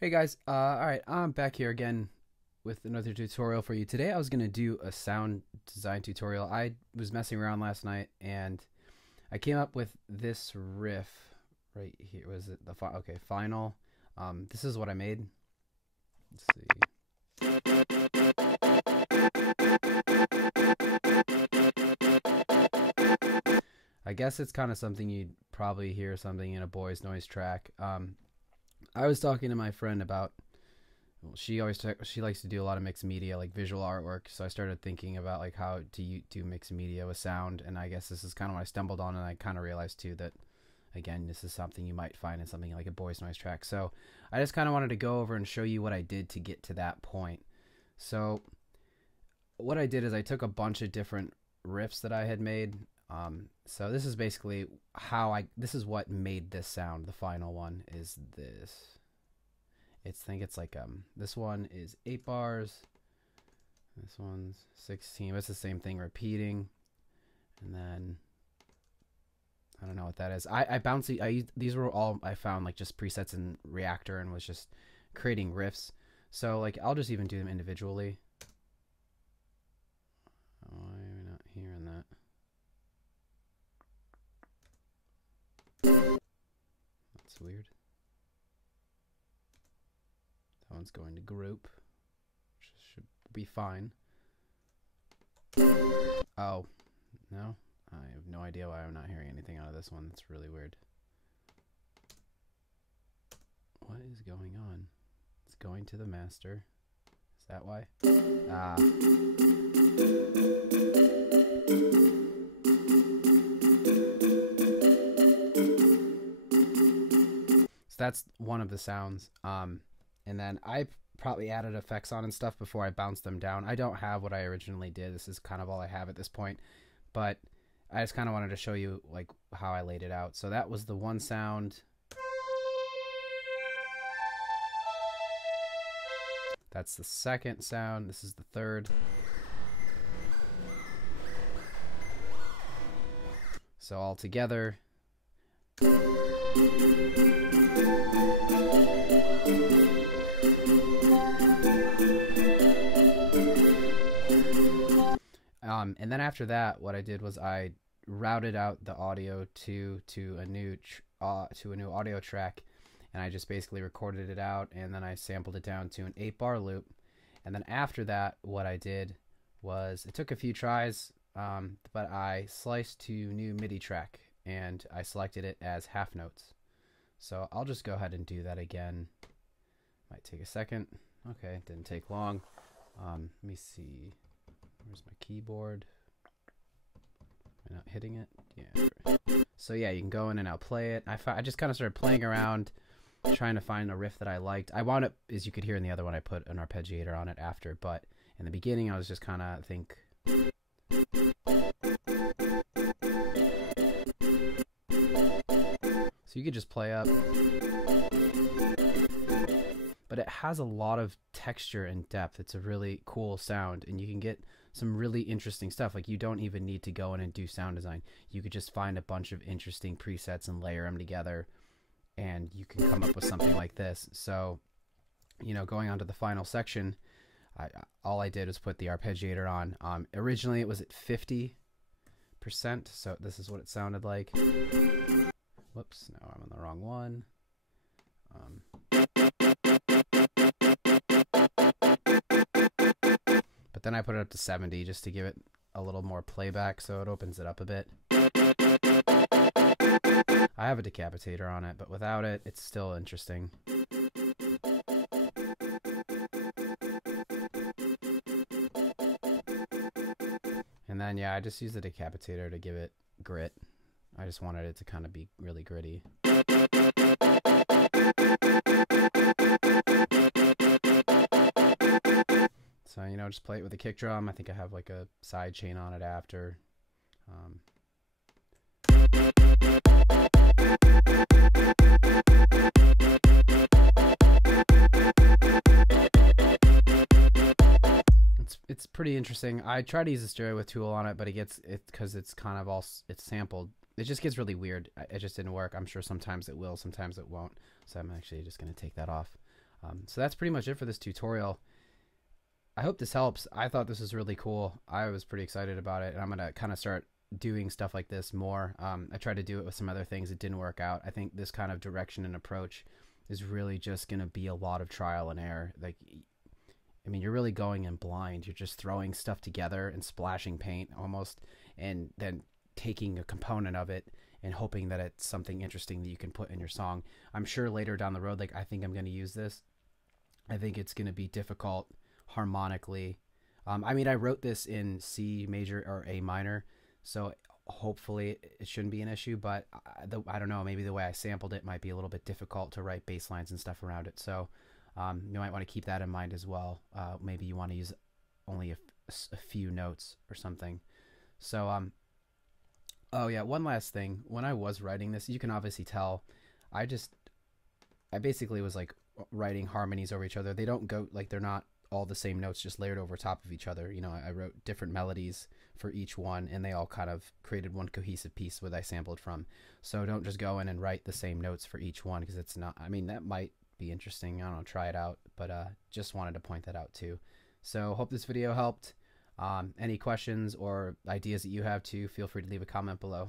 Hey guys, alright, I'm back here again with another tutorial for you. Today I was going to do a sound design tutorial. I was messing around last night and I came up with this riff right here. Was it the final? This is what I made. Let's see. I guess it's kind of something you'd probably hear something in a Boys Noize track. I was talking to my friend about, well, she likes to do a lot of mixed media, like visual artwork. So I started thinking about like how to do mixed media with sound, and I guess this is kind of what I stumbled on, and I kind of realized too that, again, this is something you might find in something like a Boys Noize track. So I just kind of wanted to go over and show you what I did to get to that point. So what I did is I took a bunch of different riffs that I had made. So this is basically this is what made this sound. The final one is this. I think it's like, this one is 8 bars. This one's 16. It's the same thing repeating. And then, I don't know what that is. These were all I found like just presets in Reactor and was just creating riffs. So like, I'll just even do them individually. Why am I not hearing that? That's weird. That one's going to group, which should be fine. Oh, no? I have no idea why I'm not hearing anything out of this one. That's really weird. What is going on? It's going to the master. Is that why? Ah. That's one of the sounds. And then I probably added effects on and stuff before I bounced them down. I don't have what I originally did. This is kind of all I have at this point, but I just kind of wanted to show you like how I laid it out. So that was the one sound. That's the second sound. This is the third. So all together. And then after that, what I did was I routed out the audio to a new audio track, and I just basically recorded it out, and then I sampled it down to an 8-bar loop. And then after that, what I did was it took a few tries, but I sliced to new Midi track, and I selected it as half notes. So I'll just go ahead and do that again. Might take a second. Okay, didn't take long. Let me see. Where's my keyboard? Am I not hitting it? Yeah. So yeah, you can go in and I'll play it. I just kind of started playing around, trying to find a riff that I liked. I wound up, as you could hear in the other one, I put an arpeggiator on it after, but in the beginning I was just kind of so you could just play up. But it has a lot of texture and depth. It's a really cool sound, and you can get some really interesting stuff. Like, you don't even need to go in and do sound design. You could just find a bunch of interesting presets and layer them together, and you can come up with something like this. So, you know, going on to the final section, all I did was put the arpeggiator on. Originally it was at 50%, so this is what it sounded like. Whoops, no, I'm on the wrong one. But then I put it up to 70 just to give it a little more playback, so it opens it up a bit. I have a decapitator on it, but without it, it's still interesting. And then, yeah, I just used the decapitator to give it grit. I just wanted it to kind of be really gritty. So, you know, just play it with a kick drum. I think I have like a side chain on it after. It's pretty interesting. I tried to use a stereo with Tool on it, but because it's kind of it's sampled. It just gets really weird. It just didn't work. I'm sure sometimes it will, sometimes it won't. So I'm actually just going to take that off. So that's pretty much it for this tutorial. I hope this helps. I thought this was really cool. I was pretty excited about it, and I'm gonna kind of start doing stuff like this more. I tried to do it with some other things. It didn't work out. I think this kind of direction and approach is really just gonna be a lot of trial and error. Like, I mean, you're really going in blind. You're just throwing stuff together and splashing paint almost, and then taking a component of it and hoping that it's something interesting that you can put in your song. I'm sure later down the road, like, I think I'm going to use this. I think it's going to be difficult harmonically. I mean, I wrote this in C major or A minor, so hopefully it shouldn't be an issue, but I don't know, maybe the way I sampled it might be a little bit difficult to write bass lines and stuff around it. So you might want to keep that in mind as well. Maybe you want to use only a few notes or something. So, oh yeah, one last thing. When I was writing this, you can obviously tell, I basically was like writing harmonies over each other. They don't go, like, they're not all the same notes just layered over top of each other. You know, I wrote different melodies for each one, and they all kind of created one cohesive piece that I sampled from. So don't just go in and write the same notes for each one, because it's not, I mean, that might be interesting. I don't know, try it out, but just wanted to point that out too. So hope this video helped. Any questions or ideas that you have too, feel free to leave a comment below.